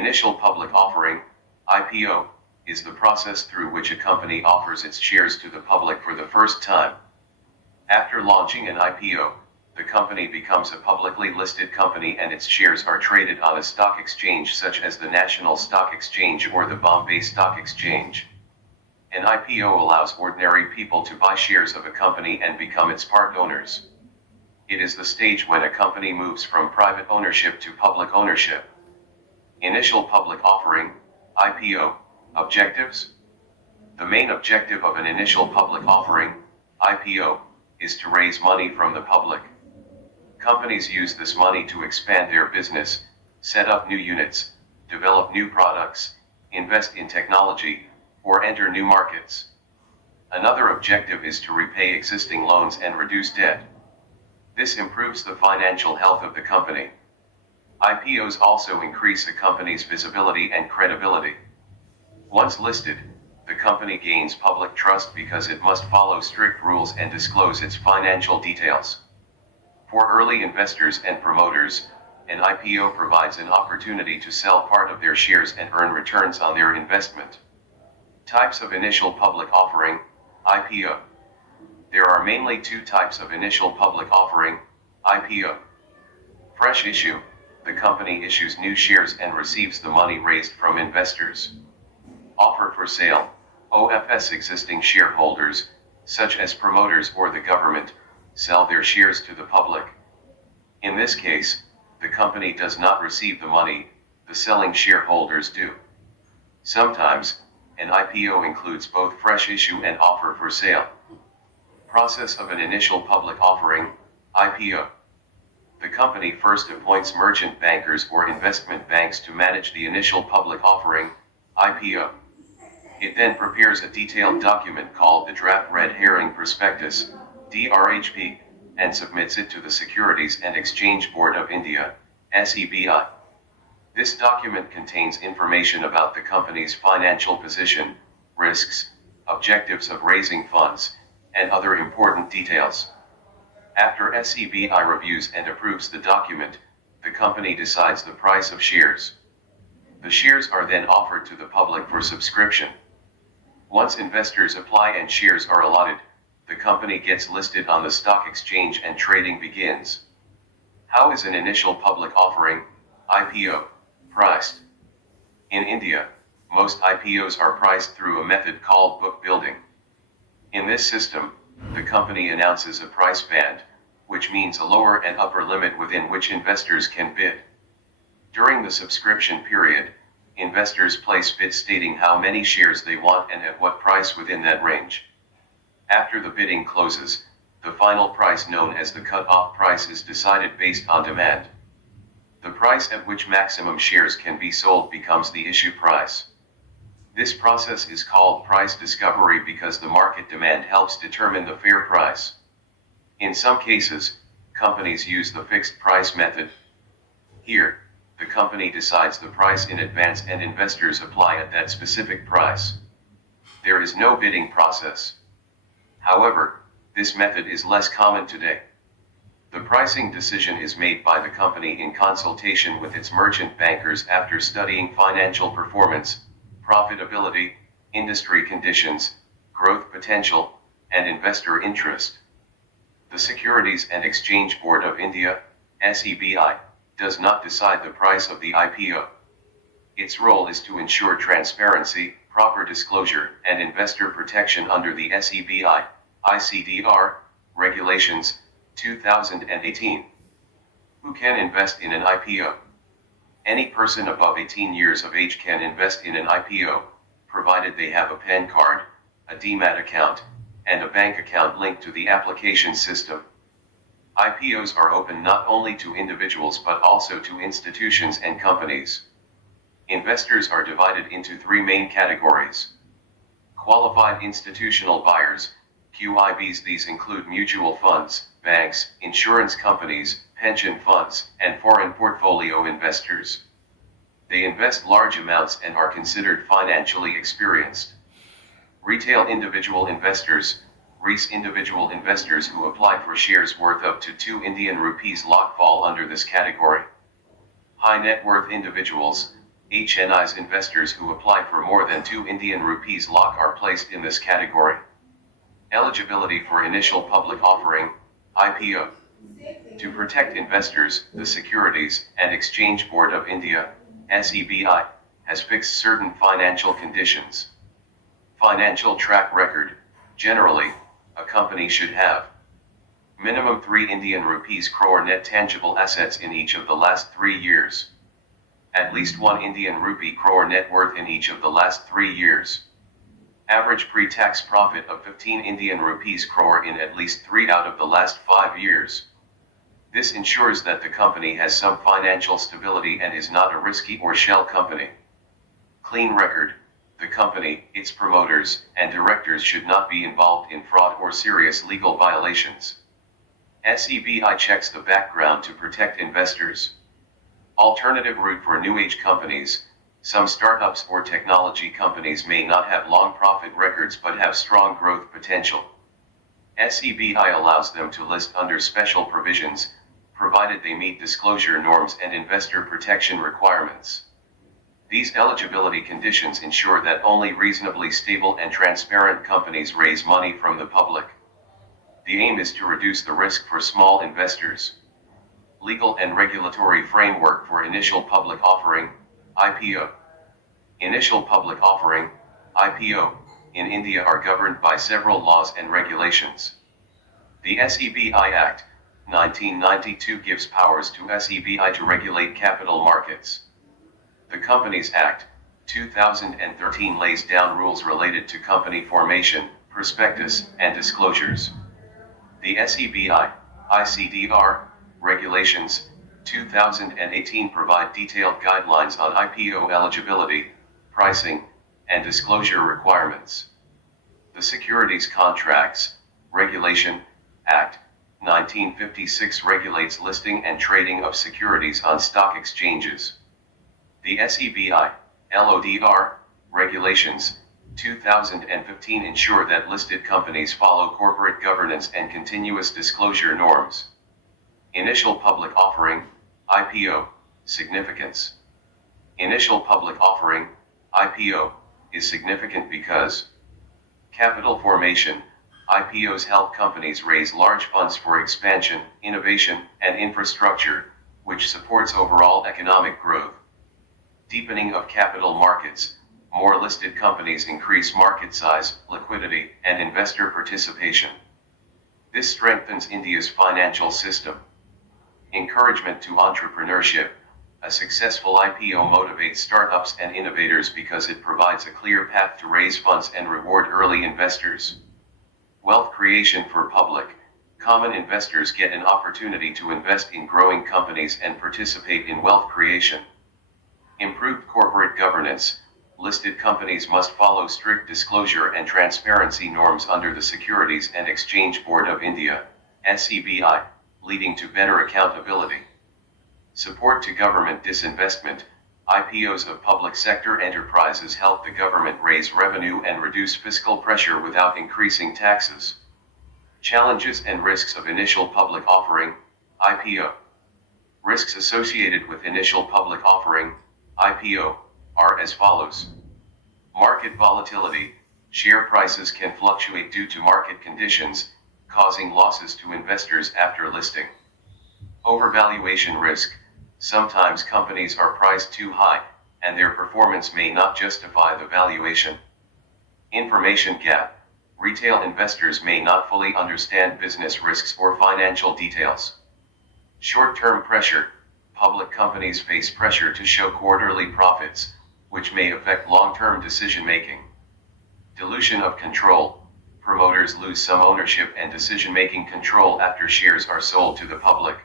Initial public offering, IPO, is the process through which a company offers its shares to the public for the first time. After launching an IPO, the company becomes a publicly listed company and its shares are traded on a stock exchange such as the National Stock Exchange or the Bombay Stock Exchange. An IPO allows ordinary people to buy shares of a company and become its part owners. It is the stage when a company moves from private ownership to public ownership. Initial public offering, IPO, objectives. The main objective of an initial public offering, IPO, is to raise money from the public. Companies use this money to expand their business, set up new units, develop new products, invest in technology, or enter new markets. Another objective is to repay existing loans and reduce debt. This improves the financial health of the company. IPOs also increase a company's visibility and credibility. Once listed, the company gains public trust because it must follow strict rules and disclose its financial details. For early investors and promoters, an IPO provides an opportunity to sell part of their shares and earn returns on their investment. Types of initial public offering, IPO. There are mainly two types of initial public offering, IPO. Fresh issue, the company issues new shares and receives the money raised from investors. Offer for sale, OFS. Existing shareholders, such as promoters or the government, sell their shares to the public. In this case, the company does not receive the money, the selling shareholders do. Sometimes, an IPO includes both fresh issue and offer for sale. Process of an initial public offering, IPO. The company first appoints merchant bankers or investment banks to manage the initial public offering, IPO. It then prepares a detailed document called the Draft Red Herring Prospectus, DRHP, and submits it to the Securities and Exchange Board of India, SEBI. This document contains information about the company's financial position, risks, objectives of raising funds, and other important details. After SEBI reviews and approves the document, the company decides the price of shares. The shares are then offered to the public for subscription. Once investors apply and shares are allotted, the company gets listed on the stock exchange and trading begins. How is an initial public offering, IPO, priced? In India, most IPOs are priced through a method called book building. In this system, the company announces a price band, which means a lower and upper limit within which investors can bid. During the subscription period, investors place bids stating how many shares they want and at what price within that range. After the bidding closes, the final price known as the cut-off price is decided based on demand. The price at which maximum shares can be sold becomes the issue price. This process is called price discovery because the market demand helps determine the fair price. In some cases, companies use the fixed price method. Here, the company decides the price in advance and investors apply at that specific price. There is no bidding process. However, this method is less common today. The pricing decision is made by the company in consultation with its merchant bankers after studying financial performance, profitability, industry conditions, growth potential, and investor interest. The Securities and Exchange Board of India, SEBI, does not decide the price of the IPO. Its role is to ensure transparency, proper disclosure, and investor protection under the SEBI, ICDR, Regulations, 2018. Who can invest in an IPO? Any person above 18 years of age can invest in an IPO, provided they have a PAN card, a demat account, and a bank account linked to the application system. IPOs are open not only to individuals but also to institutions and companies. Investors are divided into three main categories. Qualified institutional buyers, QIBs. These include mutual funds, banks, insurance companies, pension funds, and foreign portfolio investors. They invest large amounts and are considered financially experienced. Retail individual investors, REIS. Individual investors who apply for shares worth up to 2 Indian rupees lakh fall under this category. High net worth individuals, HNI's investors who apply for more than 2 Indian rupees lakh are placed in this category. Eligibility for initial public offering, IPO. To protect investors, the Securities and Exchange Board of India, SEBI, has fixed certain financial conditions. Financial track record. Generally, a company should have minimum 3 Indian rupees crore net tangible assets in each of the last 3 years. At least 1 Indian rupee crore net worth in each of the last 3 years. Average pre-tax profit of 15 Indian rupees crore in at least 3 out of the last 5 years. This ensures that the company has some financial stability and is not a risky or shell company. Clean record. The company, its promoters, and directors should not be involved in fraud or serious legal violations. SEBI checks the background to protect investors. Alternative route for new age companies. Some startups or technology companies may not have long profit records but have strong growth potential. SEBI allows them to list under special provisions, provided they meet disclosure norms and investor protection requirements. These eligibility conditions ensure that only reasonably stable and transparent companies raise money from the public. The aim is to reduce the risk for small investors. Legal and regulatory framework for initial public offering, IPO. Initial public offering, IPO, in India are governed by several laws and regulations. The SEBI Act, 1992 gives powers to SEBI to regulate capital markets. The Companies Act, 2013 lays down rules related to company formation, prospectus, and disclosures. The SEBI, ICDR, regulations, 2018 provide detailed guidelines on IPO eligibility, pricing, and disclosure requirements. The Securities Contracts Regulation Act, 1956 regulates listing and trading of securities on stock exchanges. The SEBI, LODR, regulations, 2015 ensure that listed companies follow corporate governance and continuous disclosure norms. Initial public offering, IPO, significance. Initial public offering, IPO, is significant because capital formation. IPOs help companies raise large funds for expansion, innovation, and infrastructure, which supports overall economic growth. Deepening of capital markets. More listed companies increase market size, liquidity, and investor participation. This strengthens India's financial system. Encouragement to entrepreneurship. A successful IPO motivates startups and innovators because it provides a clear path to raise funds and reward early investors. Wealth creation for public. Common investors get an opportunity to invest in growing companies and participate in wealth creation. Improved corporate governance. Listed companies must follow strict disclosure and transparency norms under the Securities and Exchange Board of India, SEBI, leading to better accountability. Support to government disinvestment. IPOs of public sector enterprises help the government raise revenue and reduce fiscal pressure without increasing taxes. Challenges and risks of initial public offering, IPO. Risks associated with initial public offering, IPO, are as follows. Market volatility. Share prices can fluctuate due to market conditions, causing losses to investors after listing. Overvaluation risk. Sometimes companies are priced too high, and their performance may not justify the valuation. Information gap. Retail investors may not fully understand business risks or financial details. Short-term pressure. Public companies face pressure to show quarterly profits, which may affect long-term decision-making. Dilution of control. Promoters lose some ownership and decision-making control after shares are sold to the public.